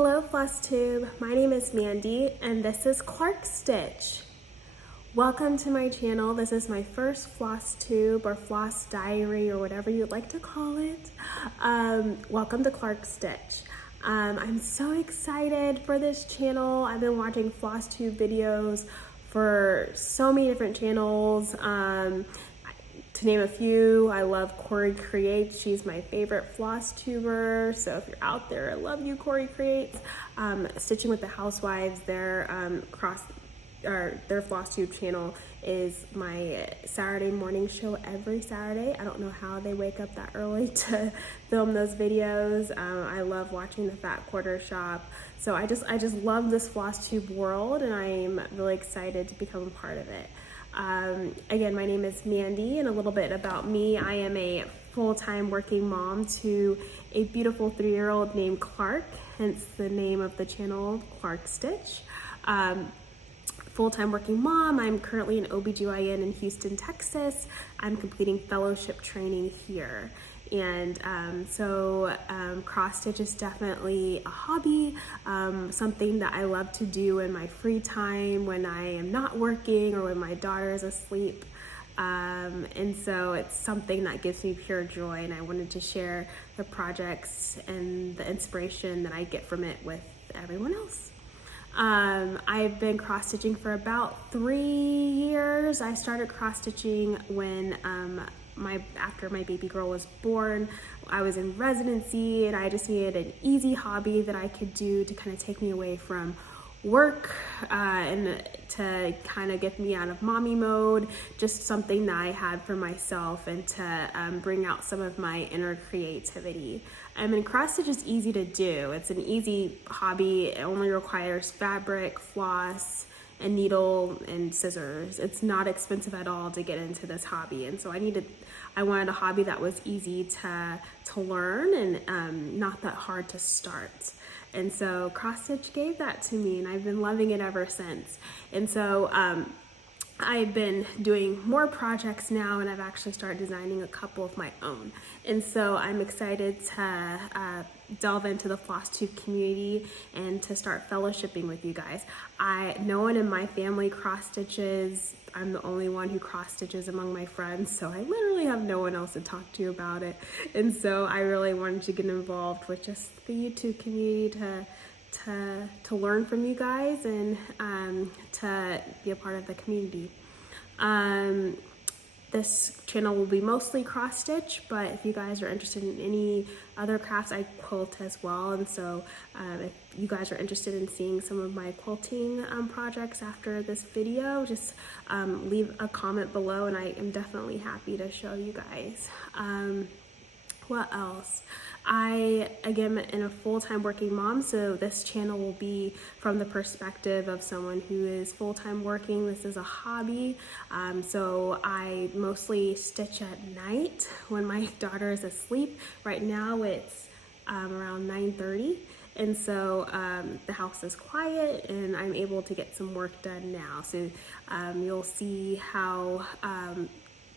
Hello Flosstube, my name is Mandy and this is ClarkeStitch. Welcome to my channel. This is my first Flosstube or Floss diary or whatever you'd like to call it. Welcome to ClarkeStitch. I'm so excited for this channel. I've been watching Flosstube videos for so many different channels. To name a few, I love Corey Creates. She's my favorite floss tuber. So if you're out there, I love you, Corey Creates. Stitching with the Housewives, their Flosstube channel is my Saturday morning show every Saturday. I don't know how they wake up that early to film those videos. I love watching the Fat Quarter Shop. So I just love this Flosstube world, and I'm really excited to become a part of it. Again, my name is Mandy, and a little bit about me. I am a full-time working mom to a beautiful 3-year-old named Clark, hence the name of the channel, ClarkeStitch. Full-time working mom. I'm currently an OBGYN in Houston, Texas. I'm completing fellowship training here. And cross stitch is definitely a hobby, something that I love to do in my free time when I am not working or when my daughter is asleep. And so it's something that gives me pure joy, and I wanted to share the projects and the inspiration that I get from it with everyone else. I've been cross stitching for about 3 years. I started cross stitching when after my baby girl was born. I was in residency and I just needed an easy hobby that I could do to kind of take me away from work and to kind of get me out of mommy mode, just something that I had for myself and to bring out some of my inner creativity. And cross stitch is easy to do. It's an easy hobby. It only requires fabric, floss, and needle and scissors. It's not expensive at all to get into this hobby, and so I wanted a hobby that was easy to learn and not that hard to start. And so cross stitch gave that to me, and I've been loving it ever since. And so I've been doing more projects now, and I've actually started designing a couple of my own. And so I'm excited to delve into the Flosstube community and to start fellowshipping with you guys. No one in my family cross stitches. I'm the only one who cross stitches among my friends, so I literally have no one else to talk to about it. And so I really wanted to get involved with just the YouTube community to learn from you guys and to be a part of the community. This channel will be mostly cross stitch, but if you guys are interested in any other crafts, I quilt as well. And so if you guys are interested in seeing some of my quilting projects after this video, just leave a comment below and I am definitely happy to show you guys. What else? I, again, am a full-time working mom, so this channel will be from the perspective of someone who is full-time working. This is a hobby, so I mostly stitch at night when my daughter is asleep. Right now it's around 9:30, and so the house is quiet and I'm able to get some work done now. So you'll see how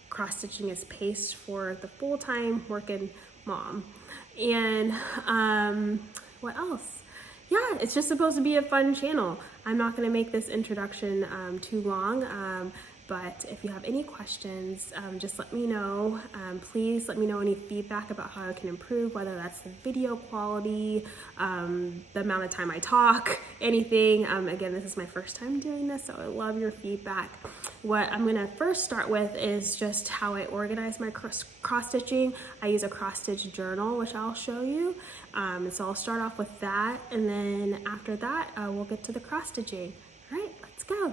cross-stitching is paced for the full-time working mom. And what else? Yeah, it's just supposed to be a fun channel. I'm not going to make this introduction too long, but if you have any questions, just let me know. Please let me know any feedback about how I can improve, whether that's the video quality, the amount of time I talk, anything. Again, this is my first time doing this, so I love your feedback. What I'm gonna first start with is just how I organize my cross-stitching. I use a cross-stitch journal, which I'll show you. So I'll start off with that, and then after that, we'll get to the cross-stitching. All right, let's go.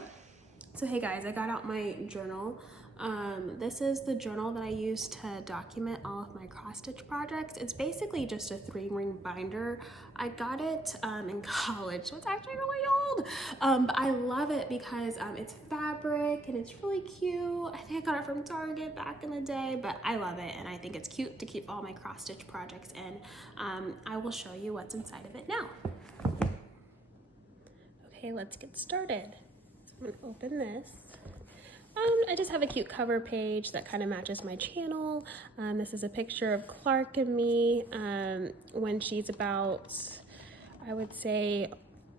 So hey guys, I got out my journal. This is the journal that I use to document all of my cross-stitch projects. It's basically just a 3-ring binder. I got it in college, so it's actually really old. But I love it because it's fabric and it's really cute. I think I got it from Target back in the day, but I love it and I think it's cute to keep all my cross-stitch projects in. I will show you what's inside of it now. Okay, let's get started. So I'm gonna open this. I just have a cute cover page that kind of matches my channel. This is a picture of Clark and me when she's about, I would say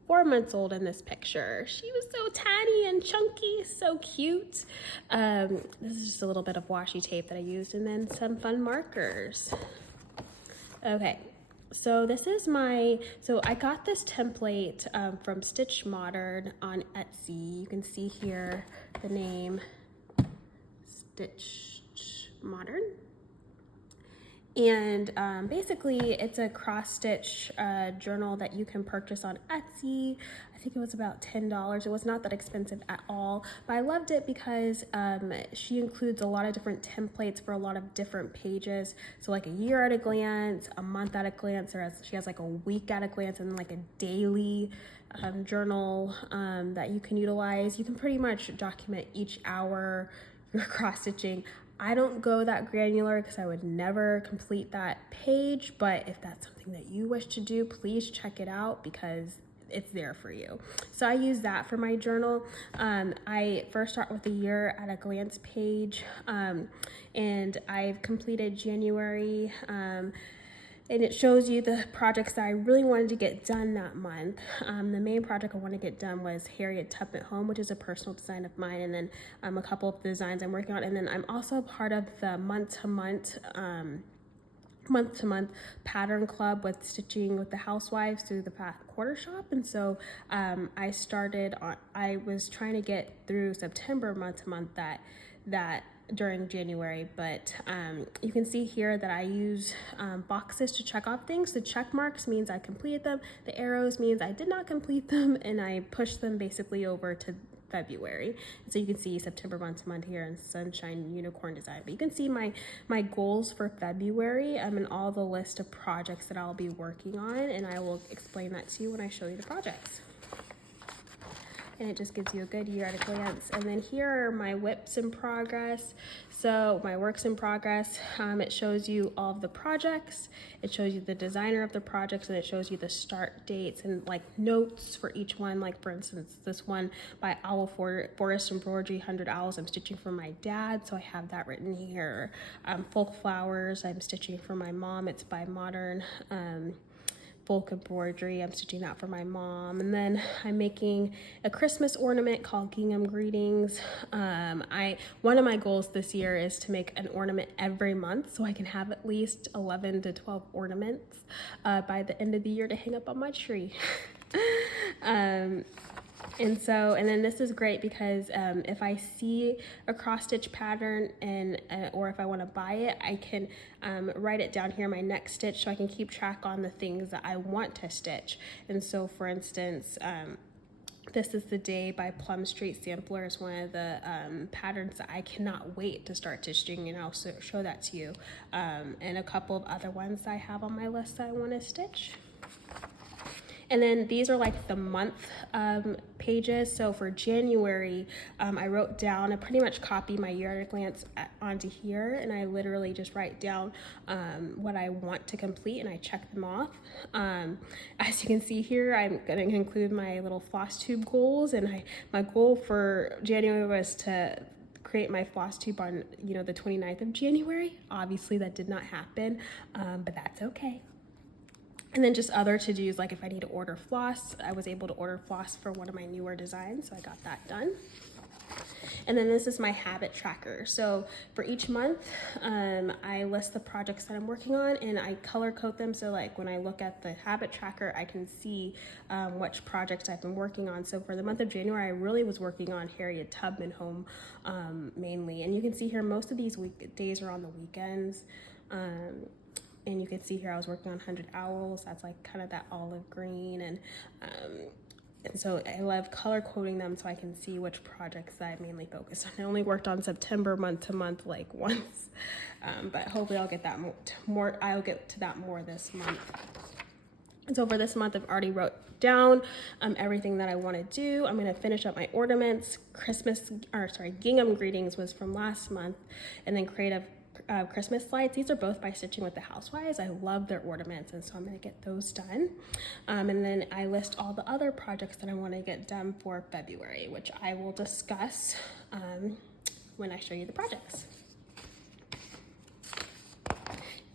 4 months old in this picture. She was so tiny and chunky, so cute. This is just a little bit of washi tape that I used, and then some fun markers. Okay, so this is so I got this template from Stitch Modern on Etsy. You can see here the name, Stitch Modern. And basically it's a cross stitch journal that you can purchase on Etsy. I think it was about $10. It was not that expensive at all, but I loved it because she includes a lot of different templates for a lot of different pages. So like a year at a glance, a month at a glance, or she has like a week at a glance, and then like a daily journal that you can utilize. You can pretty much document each hour you're cross stitching. I don't go that granular because I would never complete that page, but if that's something that you wish to do, please check it out because it's there for you. So I use that for my journal. I first start with the year at a glance page, and I've completed January, and it shows you the projects that I really wanted to get done that month. The main project I wanted to get done was Harriet Tubman Home, which is a personal design of mine, and then a couple of designs I'm working on. And then I'm also part of the month-to-month pattern club with stitching with the Housewives through the quarter shop. And so I was trying to get through September month-to-month that during January, but you can see here that I use boxes to check off things. The check marks means I completed them, the arrows means I did not complete them, and I push them basically over to February. And so you can see September month-to-month here in Sunshine Unicorn Design, but you can see my goals for February and all the list of projects that I'll be working on, and I will explain that to you when I show you the projects. And it just gives you a good year at a glance. And then here are my whips in progress. So my works in progress, it shows you all of the projects, it shows you the designer of the projects, and it shows you the start dates and like notes for each one. Like for instance, this one by Owl Forest Embroidery, 100 Owls, I'm stitching for my dad, so I have that written here. Folk Flowers, I'm stitching for my mom, it's by Modern Folk Embroidery, I'm stitching that for my mom. And then I'm making a Christmas ornament called Gingham Greetings. One of my goals this year is to make an ornament every month so I can have at least 11 to 12 ornaments by the end of the year to hang up on my tree. And then this is great because if I see a cross stitch pattern or if I want to buy it, I can write it down here, my next stitch, so I can keep track on the things that I want to stitch. And so for instance, This is the Day by Plum Street Sampler is one of the patterns that I cannot wait to start stitching, and I'll show that to you. And a couple of other ones I have on my list that I want to stitch. And then these are like the month pages. So for January, I wrote down, I pretty much copy my year at a glance onto here, and I literally just write down what I want to complete and I check them off. As you can see here, I'm gonna include my little Flosstube goals, and my goal for January was to create my Flosstube on the 29th of January. Obviously that did not happen, but that's okay. And then just other to-dos, like if I need to order floss, I was able to order floss for one of my newer designs, so I got that done. And then this is my habit tracker. So for each month, I list the projects that I'm working on and I color code them. So like when I look at the habit tracker, I can see which projects I've been working on. So for the month of January, I really was working on Harriet Tubman Home mainly. And you can see here, most of these days are on the weekends. And you can see here I was working on 100 Owls. That's like kind of that olive green. And so I love color coding them so I can see which projects that I mainly focused on. I only worked on September month to month like once, but hopefully I'll get that more. I'll get to that more this month. And so for this month, I've already wrote down everything that I want to do. I'm going to finish up my ornaments. Gingham Greetings was from last month, and then Creative Christmas lights. These are both by Stitching with the Housewives. I love their ornaments, and so I'm going to get those done. And then I list all the other projects that I want to get done for February, which I will discuss when I show you the projects.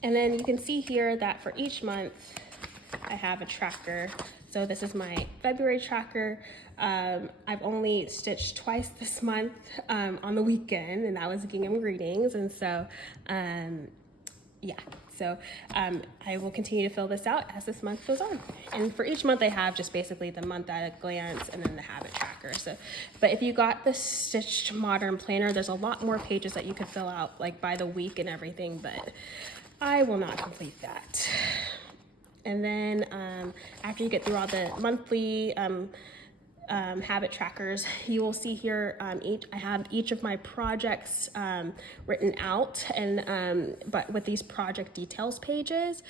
And then you can see here that for each month I have a tracker. So this is my February tracker. I've only stitched twice this month on the weekend, and that was Gingham Greetings. And so, yeah, so I will continue to fill this out as this month goes on. And for each month I have just basically the month at a glance and then the habit tracker. So, but if you got the Stitched Modern Planner, there's a lot more pages that you could fill out like by the week and everything, but I will not complete that. And then after you get through all the monthly habit trackers, you will see here I have each of my projects written out, and but with these project details pages.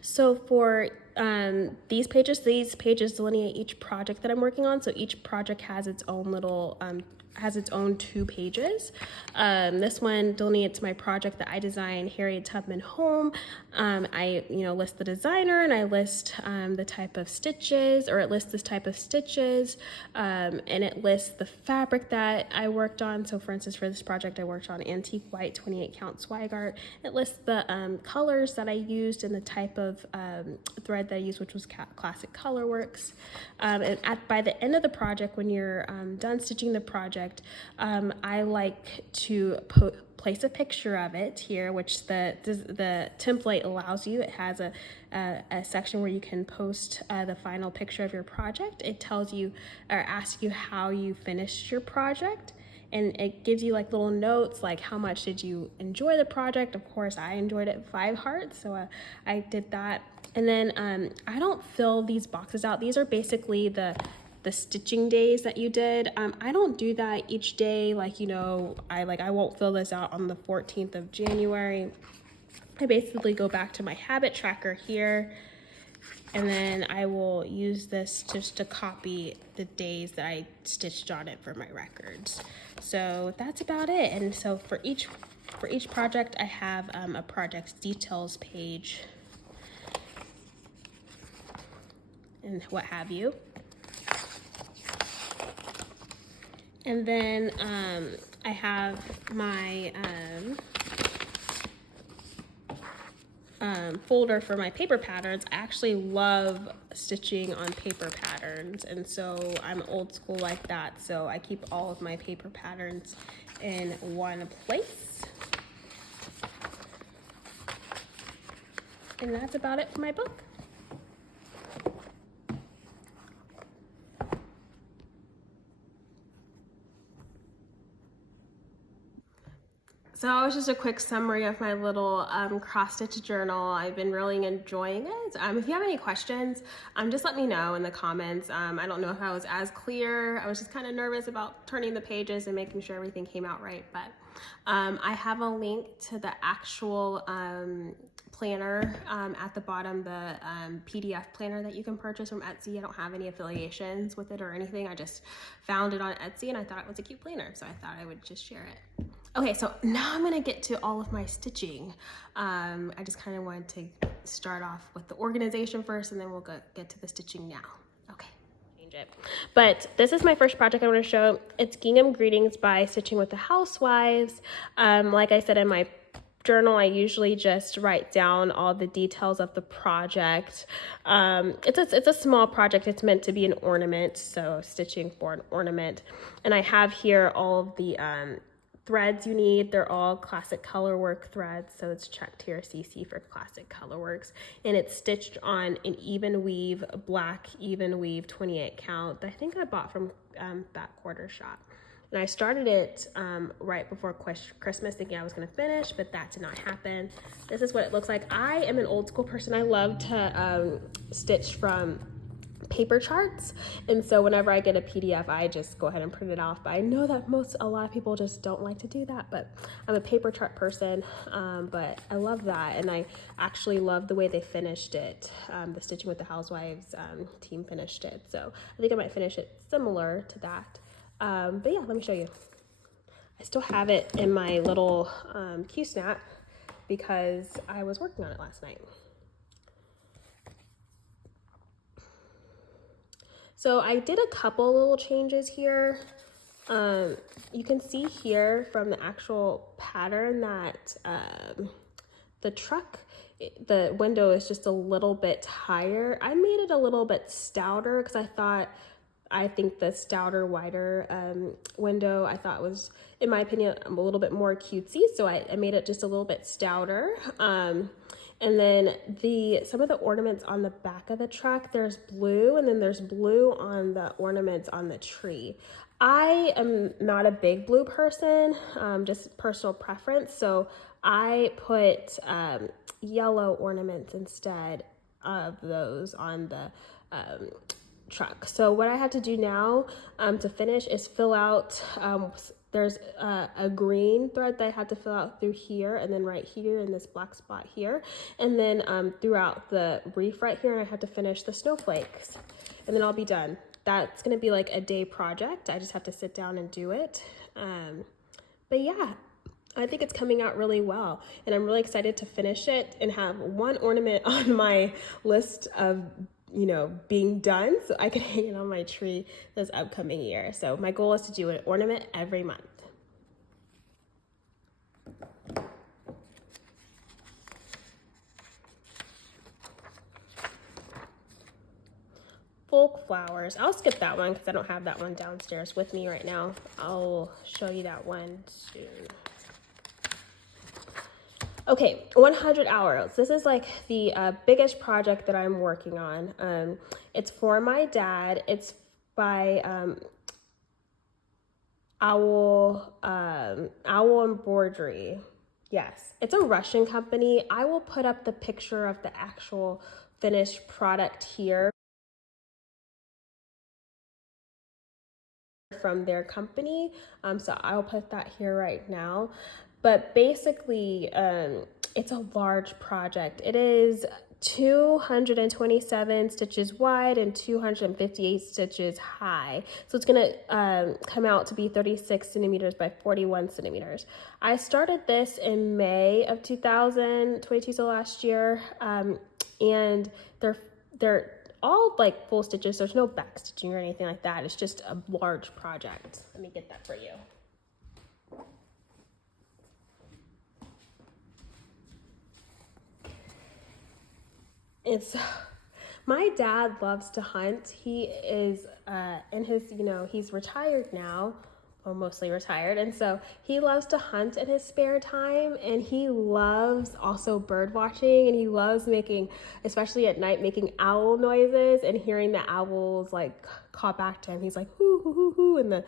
So for these pages delineate each project that I'm working on. So each project has its own little has its own 2 pages. This one delineates my project that I designed, Harriet Tubman Home. I list the designer, and I list the type of stitches, or it lists this type of stitches, and it lists the fabric that I worked on. So for instance, for this project I worked on antique white 28 count Swigart. It lists the colors that I used and the type of thread that I used, which was Classic Colorworks. And by the end of the project, when you're done stitching the project, I like to place a picture of it here, which the template allows you. It has a section where you can post the final picture of your project. It tells you or asks you how you finished your project, and it gives you like little notes like how much did you enjoy the project. Of course, I enjoyed it 5 hearts, so I did that. And then I don't fill these boxes out. These are basically the stitching days that you did. I don't do that each day. I won't fill this out on the 14th of January. I basically go back to my habit tracker here, and then I will use this just to copy the days that I stitched on it for my records. So that's about it. And so for each project, I have a project's details page and what have you. And then I have my folder for my paper patterns. I actually love stitching on paper patterns, and so I'm old school like that. So I keep all of my paper patterns in one place. And that's about it for my book. So that was just a quick summary of my little cross-stitch journal. I've been really enjoying it. If you have any questions, just let me know in the comments. I don't know if I was as clear. I was just kind of nervous about turning the pages and making sure everything came out right. But I have a link to the actual planner at the bottom, the PDF planner that you can purchase from Etsy. I don't have any affiliations with it or anything. I just found it on Etsy and I thought it was a cute planner, so I thought I would just share it. Okay, so now I'm gonna get to all of my stitching. I just kind of wanted to start off with the organization first, and then we'll get to the stitching now. Okay, change it. But this is my first project I want to show. It's Gingham Greetings by Stitching with the Housewives. Like I said in my journal, I usually just write down all the details of the project. It's a small project. It's meant to be an ornament, so stitching for an ornament. And I have here all of the threads you need. They're all Classic Colorwork threads, so it's checked here CC for Classic Colorworks, and it's stitched on an even weave, black even weave 28 count that I think I bought from that quarter shop. And I started it right before Christmas thinking I was going to finish, but that did not happen. This is what it looks like. I am an old school person. I love to stitch from paper charts, and so whenever I get a PDF, I just go ahead and print it off. But I know that a lot of people just don't like to do that, but I'm a paper chart person. But I love that, and I actually love the way they finished it. The Stitching with the Housewives team finished it, so I think I might finish it similar to that. But yeah, let me show you. I still have it in my little Q-snap because I was working on it last night. So I did a couple little changes here. You can see here from the actual pattern that the truck the window is just a little bit higher. I made it a little bit stouter because I think the stouter, wider window I thought was, in my opinion, a little bit more cutesy. So I made it just a little bit stouter. And then some of the ornaments on the back of the truck, there's blue, and then there's blue on the ornaments on the tree. I am not a big blue person, just personal preference. So I put yellow ornaments instead of those on the truck. So what I have to do now to finish is fill out, there's a green thread that I have to fill out through here, and then right here in this black spot here, and then throughout the reef right here, I have to finish the snowflakes, and then I'll be done. That's gonna be like a day project. I just have to sit down and do it. But yeah, I think it's coming out really well, and I'm really excited to finish it and have one ornament on my list of, you know, being done so I can hang it on my tree this upcoming year. So my goal is to do an ornament every month. Folk flowers. I'll skip that one because I don't have that one downstairs with me right now. I'll show you that one soon. Okay, 100 hours. This is like the biggest project that I'm working on. It's for my dad. It's by Owl Embroidery. Yes, it's a Russian company. I will put up the picture of the actual finished product here from their company. So I'll put that here right now. But basically, it's a large project. It is 227 stitches wide and 258 stitches high. So it's gonna come out to be 36 centimeters by 41 centimeters. I started this in May of 2022, so last year, and they're all like full stitches. There's no back stitching or anything like that. It's just a large project. Let me get that for you. My dad loves to hunt. He is in his, you know, he's retired now, or mostly retired, and so he loves to hunt in his spare time, and he loves also bird watching, and he loves making, especially at night, making owl noises and hearing the owls like call back to him. He's like hoo hoo hoo hoo, and the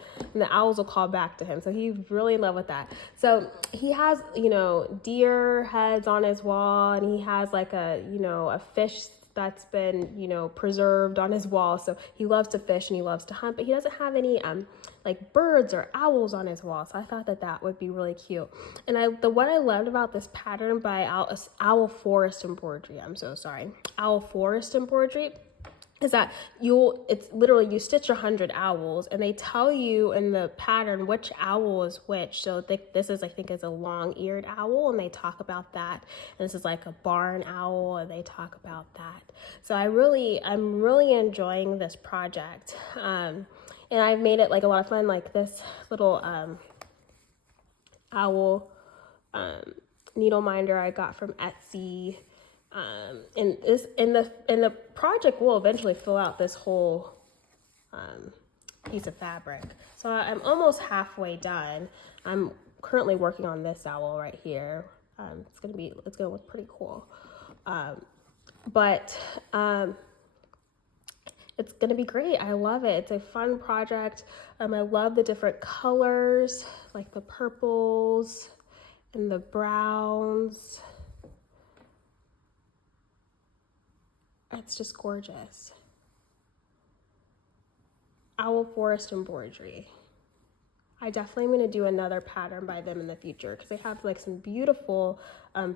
owls will call back to him. So he's really in love with that. So he has, you know, deer heads on his wall, and he has like a, you know, a fish that's been, you know, preserved on his wall. So he loves to fish and he loves to hunt, but he doesn't have any like birds or owls on his wall. So I thought that that would be really cute. And what I loved about this pattern by Owl Forest Embroidery, Owl Forest Embroidery, is that it's literally, you stitch 100 owls, and they tell you in the pattern which owl is which. So this is, I think, is a long-eared owl, and they talk about that. And this is like a barn owl, and they talk about that. So I'm really enjoying this project. And I've made it like a lot of fun, like this little owl needle minder I got from Etsy. And the project will eventually fill out this whole piece of fabric. So I'm almost halfway done. I'm currently working on this owl right here. It's gonna look pretty cool. But it's gonna be great. I love it. It's a fun project. I love the different colors, like the purples and the browns. It's just gorgeous. Owl Forest Embroidery. I definitely am going to do another pattern by them in the future because they have like some beautiful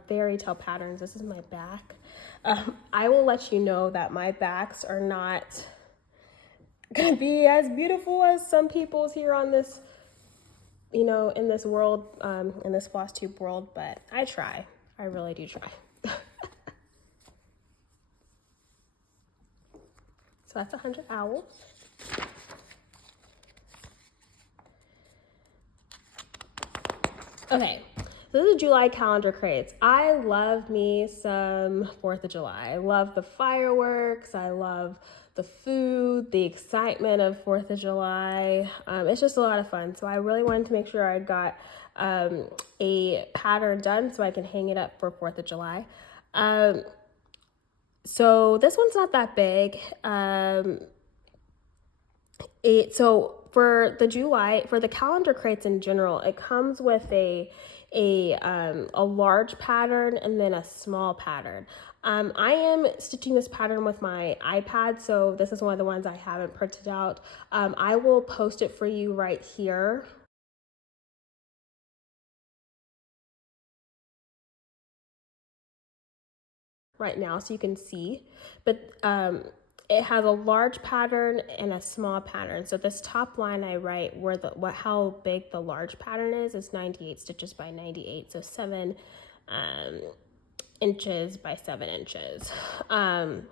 fairy tale patterns. This is my back. I will let you know that my backs are not going to be as beautiful as some people's here on this, you know, in this world, in this Flosstube world, but I try. I really do try. So that's 100 owls. Okay, So this is July calendar crates. I love me some 4th of July. I love the fireworks. I love the food, the excitement of 4th of July. It's just a lot of fun. So I really wanted to make sure I got a pattern done so I can hang it up for 4th of July. So this one's not that big. So for the calendar crates in general, it comes with a large pattern and then a small pattern. I am stitching this pattern with my iPad, so this is one of the ones I haven't printed out. I will post it for you right here. Right now so you can see, but it has a large pattern and a small pattern. So this top line I write where how big the large pattern is 98 stitches by 98, so 7 inches by 7 inches. And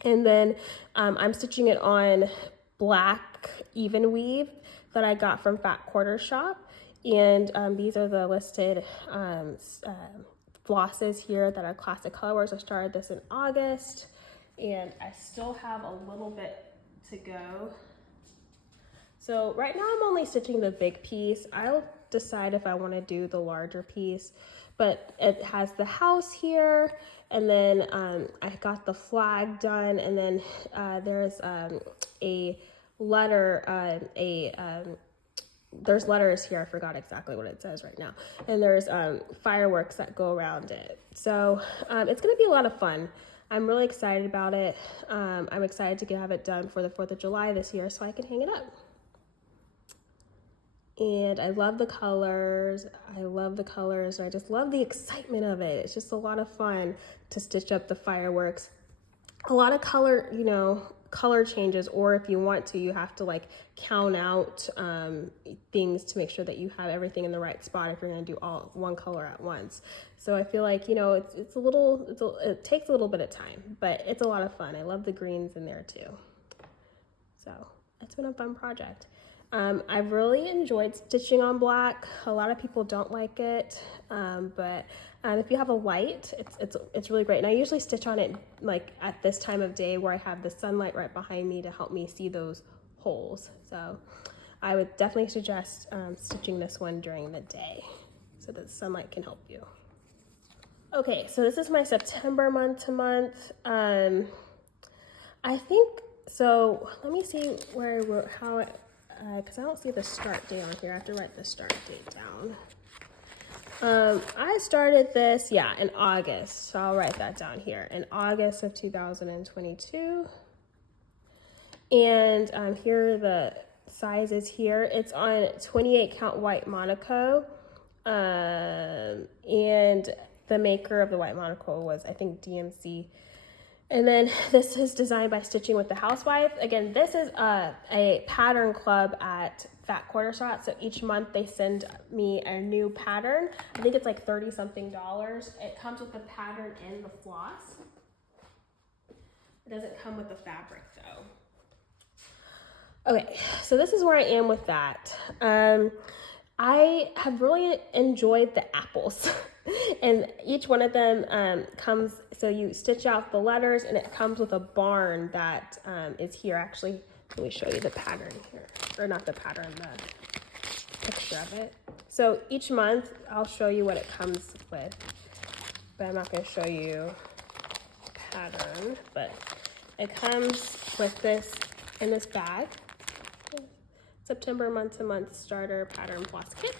then I'm stitching it on black even weave that I got from Fat Quarter Shop, and these are the listed flosses here that are classic colorworks. I started this in August and I still have a little bit to go. So right now I'm only stitching the big piece. I'll decide if I want to do the larger piece, but it has the house here, and then I got the flag done, and then there's a letter, there's letters here. I forgot exactly what it says right now. And there's fireworks that go around it. So it's going to be a lot of fun. I'm really excited about it. I'm excited to have it done for the 4th of July this year so I can hang it up. And I love the colors. I just love the excitement of it. It's just a lot of fun to stitch up the fireworks. A lot of color, color changes, or if you want to, you have to like count out things to make sure that you have everything in the right spot if you're going to do all one color at once. So I feel like, it takes a little bit of time, but it's a lot of fun. I love the greens in there too. So it's been a fun project. I've really enjoyed stitching on black. A lot of people don't like it, but if you have a light, it's really great. And I usually stitch on it like at this time of day where I have the sunlight right behind me to help me see those holes. So I would definitely suggest stitching this one during the day so that the sunlight can help you. Okay, so this is my September month to month. I think, so let me see where I wrote, because I don't see the start date on here. I have to write the start date down. I started this, in August. So I'll write that down here. In August of 2022. And here are the sizes here. It's on 28 count white Monaco. And the maker of the white Monaco was, I think, DMC. And then this is designed by Stitching with the Housewives. Again, this is a pattern club at Fat Quarter Shop. So each month they send me a new pattern. I think it's like $30-something. It comes with the pattern and the floss. It doesn't come with the fabric though. Okay, so this is where I am with that. I have really enjoyed the apples. And each one of them comes, so you stitch out the letters and it comes with a barn that is here. Actually, let me show you the pattern here. Or not the pattern, the picture of it. So each month I'll show you what it comes with, but I'm not going to show you the pattern, but it comes with this in this bag. September month to month starter pattern floss kit.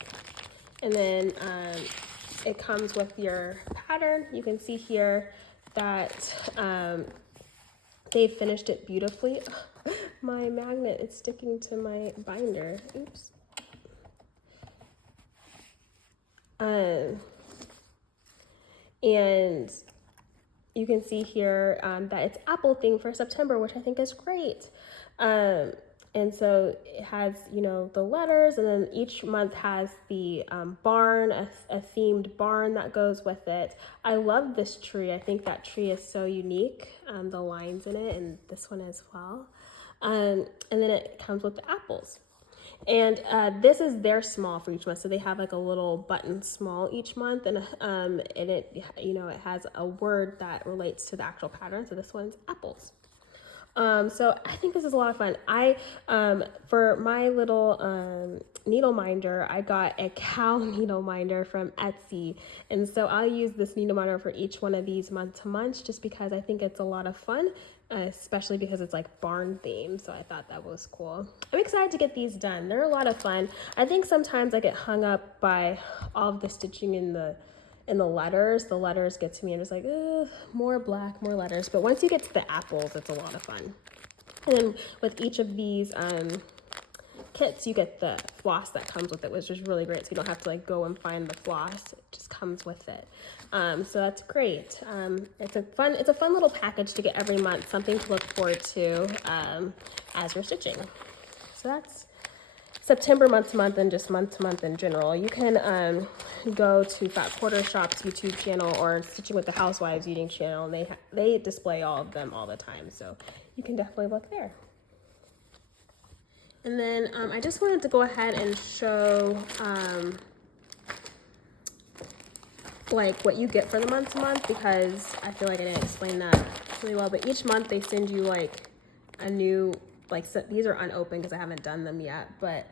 And then it comes with your pattern. You can see here that they finished it beautifully. My magnet is sticking to my binder. Oops. And you can see here that it's apple theme for September, which I think is great. And so it has, the letters, and then each month has the barn, a themed barn that goes with it. I love this tree. I think that tree is so unique, the lines in it, and this one as well. And then it comes with the apples. And this is their small for each month. So they have like a little button small each month, and it, you know, it has a word that relates to the actual pattern. So this one's apples. So I think this is a lot of fun. For my little needle minder, I got a cow needle minder from Etsy. And so I'll use this needle minder for each one of these month to month, just because I think it's a lot of fun, especially because it's like barn themed. So I thought that was cool. I'm excited to get these done. They're a lot of fun. I think sometimes I get hung up by all of the stitching in the letters. The letters get to me and it's like, more black, more letters. But once you get to the apples, it's a lot of fun. And then with each of these kits, you get the floss that comes with it, which is really great. So you don't have to like go and find the floss. It just comes with it. So that's great. It's a fun little package to get every month, something to look forward to as you're stitching. So that's September month to month, and just month to month in general. You can go to Fat Quarter Shop's YouTube channel or Stitching with the Housewives YouTube channel, and they display all of them all the time. So you can definitely look there. And then I just wanted to go ahead and show like what you get for the month to month, because I feel like I didn't explain that really well. But each month they send you like a new, like, so these are unopened because I haven't done them yet, but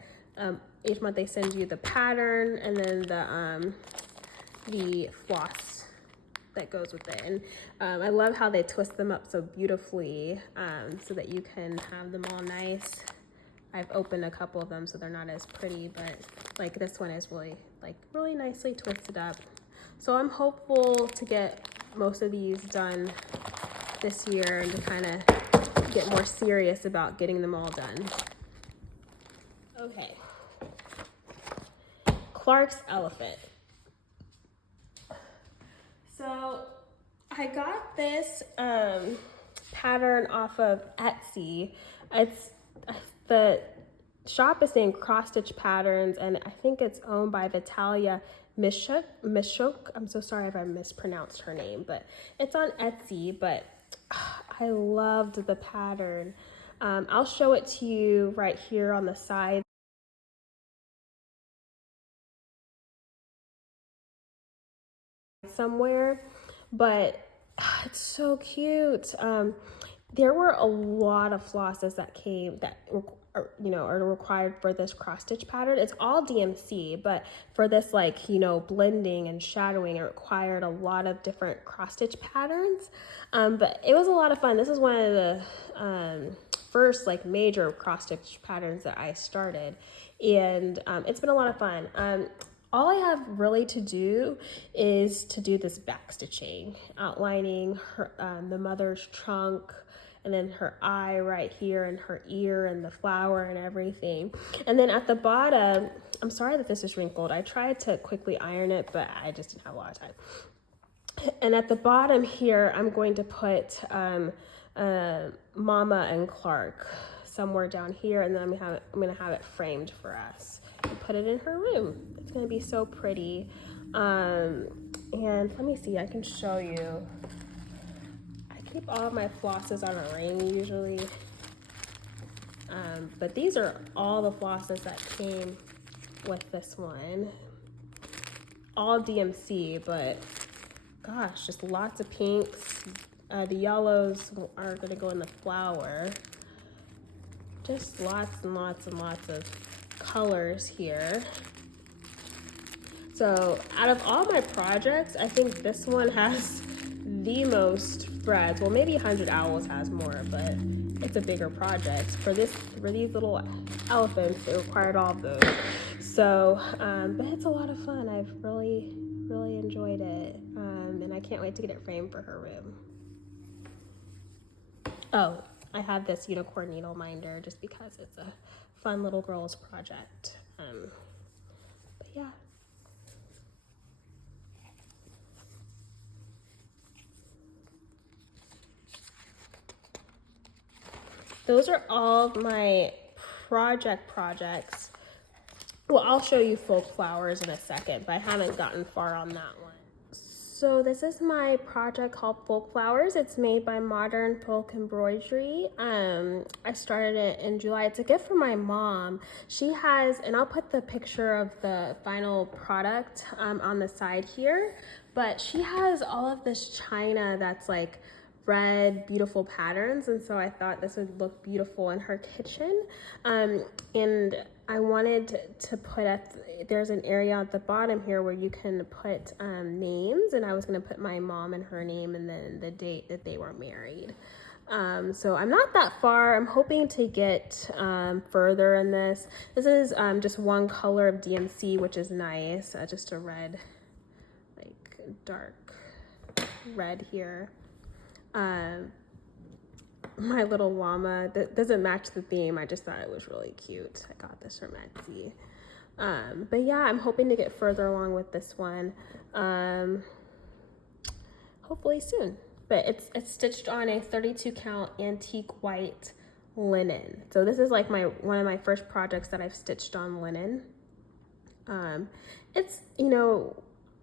each month they send you the pattern and then the floss that goes with it. And I love how they twist them up so beautifully so that you can have them all nice. I've opened a couple of them so they're not as pretty, but like this one is really nicely twisted up. So I'm hopeful to get most of these done this year and to kind of get more serious about getting them all done. Okay. Clark's elephant. So I got this pattern off of Etsy. The shop is saying ClarkeStitch Patterns, and I think it's owned by Vitaliya Mishchuk. I'm so sorry if I mispronounced her name, but it's on Etsy. But I loved the pattern. I'll show it to you right here on the side somewhere, but it's so cute. There were a lot of flosses that came that are required for this ClarkeStitch pattern. It's all DMC, but for this, like, blending and shadowing, it required a lot of different ClarkeStitch patterns. But it was a lot of fun. This is one of the first like major ClarkeStitch patterns that I started, and it's been a lot of fun. All I have really to do is to do this back stitching, outlining her, the mother's trunk, and then her eye right here, and her ear, and the flower, and everything. And then at the bottom, I'm sorry that this is wrinkled. I tried to quickly iron it, but I just didn't have a lot of time. And at the bottom here, I'm going to put Mama and Clark somewhere down here, and then I'm gonna have it framed for us and put it in her room. It's gonna be so pretty. And let me see, I can show you. I keep all of my flosses on a ring usually, but these are all the flosses that came with this one. All DMC, but gosh, just lots of pinks. The yellows are gonna go in the flower. Just lots and lots and lots of colors here. So out of all my projects, I think this one has the most threads. Well, maybe 100 Owls has more, but it's a bigger project. For these little elephants, it required all of those. So, but it's a lot of fun. I've really, really enjoyed it. And I can't wait to get it framed for her room. Oh, I have this unicorn needle minder just because it's a fun little girl's project. But yeah. Those are all of my projects. Well, I'll show you folk flowers in a second, but I haven't gotten far on that one. So this is my project called Folk Flowers. It's made by Modern Folk Embroidery. I started it in July. It's a gift from my mom. She has, and I'll put the picture of the final product on the side here, but she has all of this china that's like red, beautiful patterns, and so I thought this would look beautiful in her kitchen. And I wanted to put there's an area at the bottom here where you can put names, and I was going to put my mom and her name and then the date that they were married. So I'm not that far. I'm hoping to get further in this. This is just one color of DMC, which is nice. Just a red, like dark red here. My little llama that doesn't match the theme. I just thought it was really cute. I got this from Etsy. But yeah, I'm hoping to get further along with this one. Hopefully soon. But it's stitched on a 32 count antique white linen. So this is like one of my first projects that I've stitched on linen. It's, you know,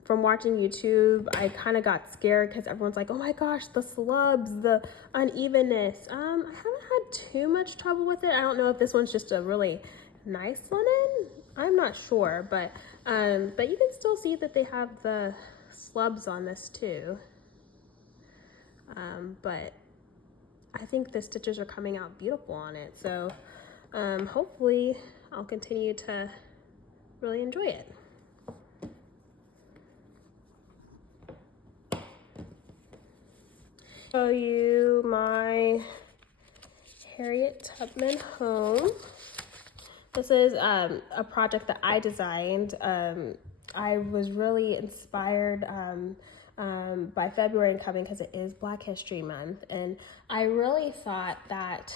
from watching YouTube, I kind of got scared because everyone's like, oh my gosh, the slubs, the unevenness. I haven't had too much trouble with it. I don't know if this one's just a really nice linen. I'm not sure, but you can still see that they have the slubs on this too. But I think the stitches are coming out beautiful on it. So hopefully I'll continue to really enjoy it. Show you my Harriet Tubman Home. This is a project that I designed. I was really inspired by February and coming because it is Black History Month, and I really thought that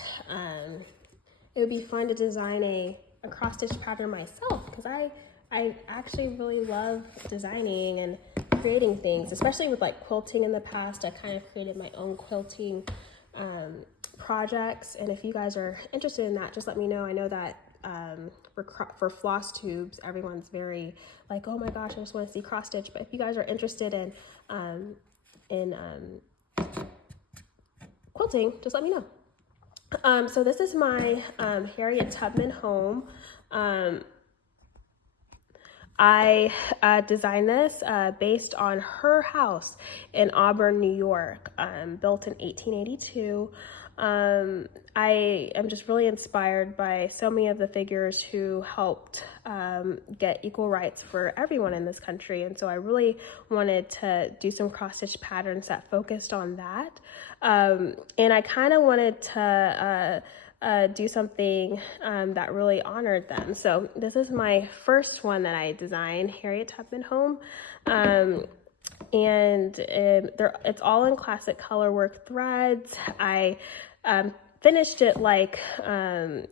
it would be fun to design a cross-stitch pattern myself, because I actually really love designing and creating things, especially with like quilting in the past. I kind of created my own quilting projects, and if you guys are interested in that, just let me know. I know that for Flosstubes, everyone's very like, oh my gosh, I just want to see cross stitch. But if you guys are interested in quilting, just let me know. So this is my Harriet Tubman Home. I designed this based on her house in Auburn, New York, built in 1882. I am just really inspired by so many of the figures who helped get equal rights for everyone in this country, and so I really wanted to do some cross-stitch patterns that focused on that. And I kind of wanted to do something that really honored them. So this is my first one that I designed, Harriet Tubman Home. And it's all in classic colorwork threads. I finished it like a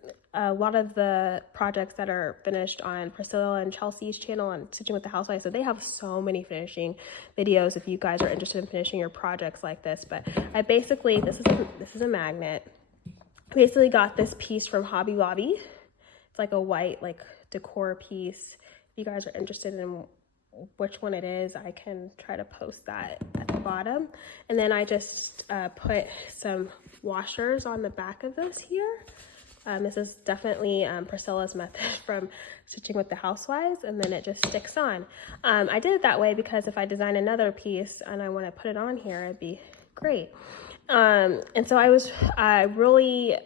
lot of the projects that are finished on Priscilla and Chelsea's channel on Stitching with the Housewives. So they have so many finishing videos if you guys are interested in finishing your projects like this. But I basically, this is a magnet. Basically got this piece from Hobby Lobby. It's like a white like decor piece. If you guys are interested in which one it is, I can try to post that at the bottom. And then I just put some washers on the back of this here. This is definitely Priscilla's method from Stitching with the Housewives, and then it just sticks on. I did it that way because if I design another piece and I want to put it on here, it'd be great. And so I really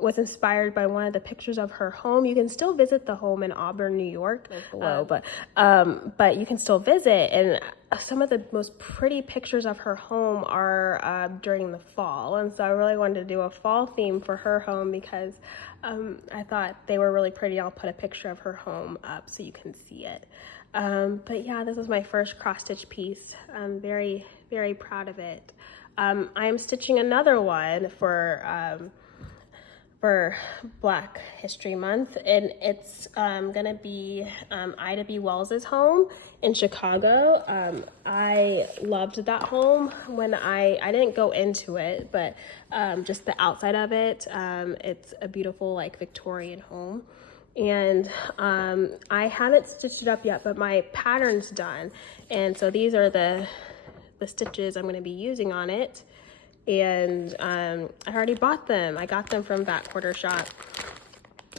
was inspired by one of the pictures of her home. You can still visit the home in Auburn, New York, below, but you can still visit. And some of the most pretty pictures of her home are during the fall. And so I really wanted to do a fall theme for her home because I thought they were really pretty. I'll put a picture of her home up so you can see it. But yeah, this is my first cross-stitch piece. I'm very, very proud of it. I am stitching another one for Black History Month, and it's gonna be Ida B. Wells's home in Chicago. I loved that home when I didn't go into it, but just the outside of it, it's a beautiful like Victorian home. And I haven't stitched it up yet, but my pattern's done. And so these are the stitches I'm going to be using on it. And I already bought them. I got them from That Quarter Shop.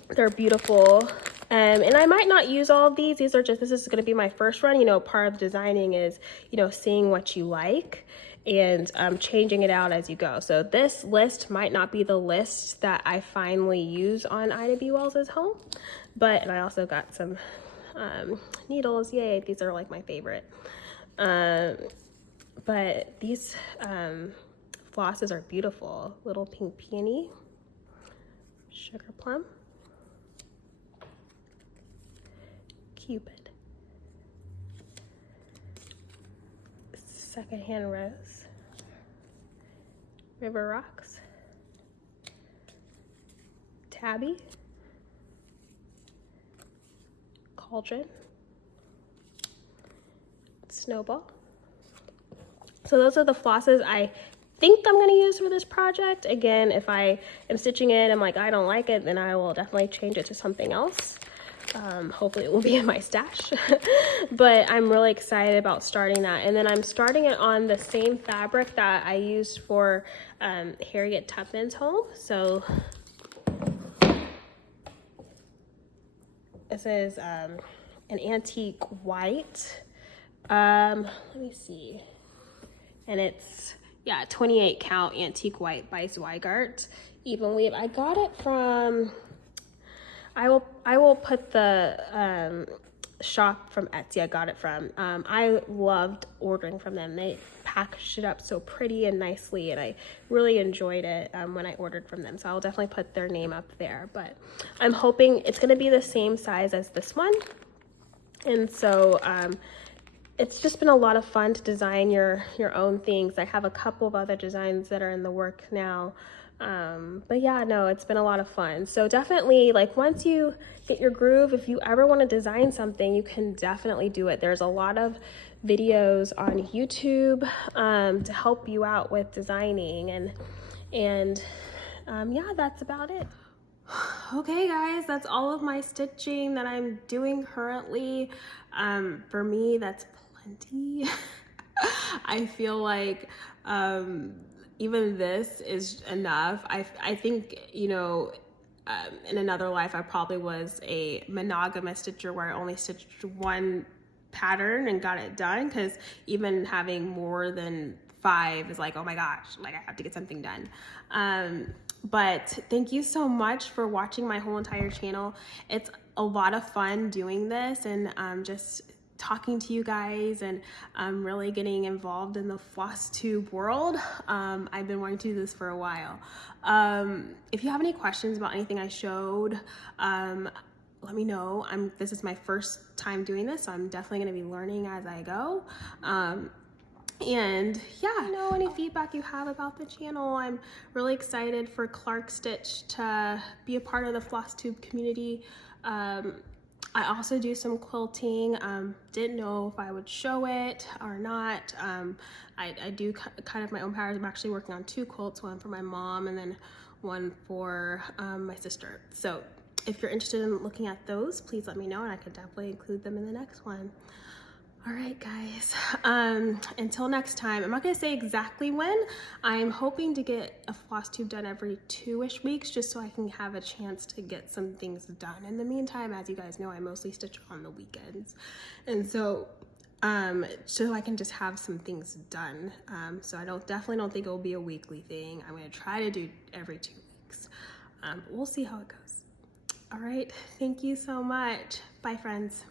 They're beautiful. And I might not use all of these. These are just, this is going to be my first run. You know, part of designing is, you know, seeing what you like and changing it out as you go. So this list might not be the list that I finally use on Ida B. Wells's home, but, and I also got some needles. Yay, these are like my favorite. But these flosses are beautiful. Little Pink Peony, Sugar Plum, Cupid, Secondhand Rose, River Rocks, Tabby, Cauldron, Snowball. So those are the flosses I think I'm going to use for this project. Again, if I am stitching it, I'm like, I don't like it, then I will definitely change it to something else. Hopefully it will be in my stash. But I'm really excited about starting that. And then I'm starting it on the same fabric that I used for Harriet Tubman's home. So this is an antique white. Let me see. And it's, yeah, 28 count antique white by Zweigart even weave. I got it from, I will put the shop from Etsy I got it from. I loved ordering from them. They packaged it up so pretty and nicely, and I really enjoyed it when I ordered from them. So I'll definitely put their name up there, but I'm hoping it's going to be the same size as this one. And so it's just been a lot of fun to design your own things. I have a couple of other designs that are in the work now. But yeah, no, it's been a lot of fun. So definitely, like, once you get your groove, if you ever want to design something, you can definitely do it. There's a lot of videos on YouTube to help you out with designing, and yeah, that's about it. Okay guys, that's all of my stitching that I'm doing currently. For me, that's plenty. I feel like even this is enough. I think, you know, in another life I probably was a monogamous stitcher where I only stitched one pattern and got it done, because even having more than 5 is like, oh my gosh, like I have to get something done. But thank you so much for watching my whole entire channel. It's a lot of fun doing this and just talking to you guys, and really getting involved in the Flosstube world. I've been wanting to do this for a while. If you have any questions about anything I showed, let me know. This is my first time doing this, so I'm definitely going to be learning as I go. And yeah, you know, any feedback you have about the channel. I'm really excited for ClarkeStitch to be a part of the Flosstube community. I also do some quilting. Didn't know if I would show it or not. I do kind of my own patterns. I'm actually working on 2 quilts, one for my mom and then one for my sister. So if you're interested in looking at those, please let me know, and I could definitely include them in the next one. All right, guys, until next time, I'm not gonna say exactly when. I'm hoping to get a Flosstube done every 2-ish weeks, just so I can have a chance to get some things done. In the meantime, as you guys know, I mostly stitch on the weekends. And so, so I can just have some things done. So I definitely don't think it will be a weekly thing. I'm gonna try to do every 2 weeks. We'll see how it goes. All right, thank you so much. Bye, friends.